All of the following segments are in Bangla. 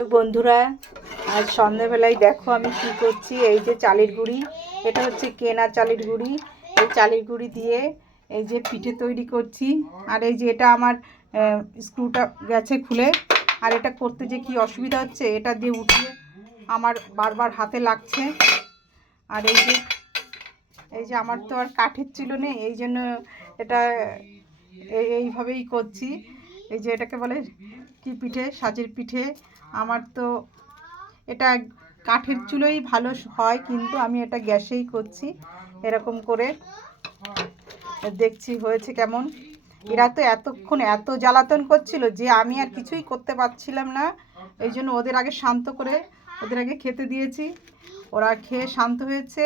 বন্ধুরা, আজ সন্ধ্যাবেলায় দেখো আমি কি করছি। এই যে চালের গুঁড়ি, এটা হচ্ছে কেনা চালের গুঁড়ি। এই চালের গুঁড়ি দিয়ে এই যে পিঠে তৈরি করছি। আর এই যে এটা আমার স্ক্রুটা গেছে খুলে। আর এটা করতে যে কি অসুবিধা হচ্ছে, এটা দিয়ে উঠিয়ে আমার বারবার হাতে লাগছে। আর এই যে আমার তো আর কাঠের চুলো নেই, এই জন্য এটা এইভাবেই করছি। এই যে এটাকে বলে কি পিঠে, সাজের পিঠে। আমার তো এটা কাঠের চুলোই ভালো হয়, কিন্তু আমি এটা গ্যাসেই করছি। এরকম করে দেখছি হয়েছে কেমন। এরা তো এতক্ষণ এত জ্বালাতন করছিল যে আমি আর কিছুই করতে পারছিলাম না। এই জন্য ওদের আগে শান্ত করে ওদের আগে খেতে দিয়েছি। ওরা খেয়ে শান্ত হয়েছে,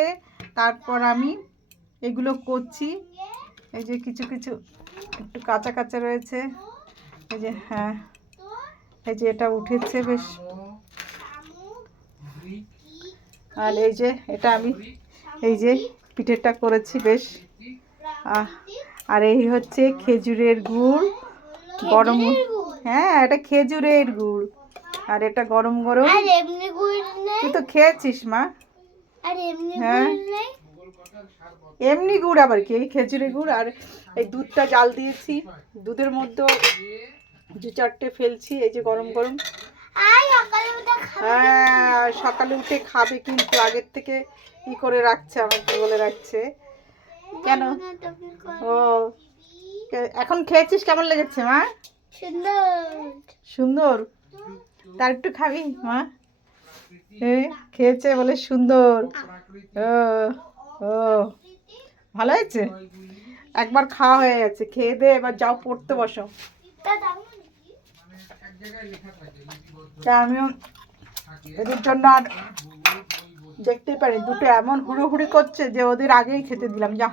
তারপর আমি এগুলো করছি। এই যে কিছু কিছু একটু কাঁচা কাঁচা রয়েছে। এই যে হ্যাঁ, এই যে এটা উঠেছে বেশ। আর এই যে এটা আমি এই যে পিঠেটা করেছি বেশ। আর এই হচ্ছে খেজুরের গুড়, গরম। হ্যাঁ, এটা খেজুরের গুড়। আর এটা গরম গরম। তুই তো খেয়েছিস মা। হ্যাঁ, এমনি গুড় আবার কি, এই খেজুরের গুড়। আর এই দুধটা জাল দিয়েছি, দুধের মধ্যে দু চারটে ফেলছি। এই যে গরম গরম। হ্যাঁ, সকালে উঠে খাবে, কিন্তু আগের থেকে ই করে রাখছে, আমাকে বলে রাখছে। কেন? ও, এখন খেয়েছিস, কেমন লেগেছে মা? সুন্দর। তার একটু খাবি মা? খেয়েছে বলে সুন্দর। ও ও, ভালো হয়েছে। একবার খাওয়া হয়ে গেছে, খেয়ে দে, এবার যাও পড়তে বসো। তা আমিও এদের জন্য আর দেখতেই পারি, দুটো এমন হুড়োহুড়ি করছে যে ওদের আগেই খেতে দিলাম। যা,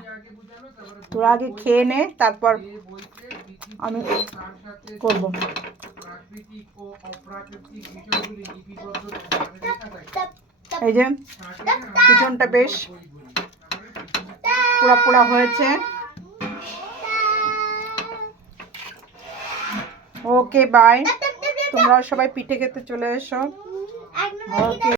তোরা আগে খেয়ে নে, তারপর আমি করব। এই যে পিছনটা বেশ পোড়া পোড়া হয়েছে। ওকে বাই, তোমরাও সবাই পিঠে খেতে চলে এসো। ওকে।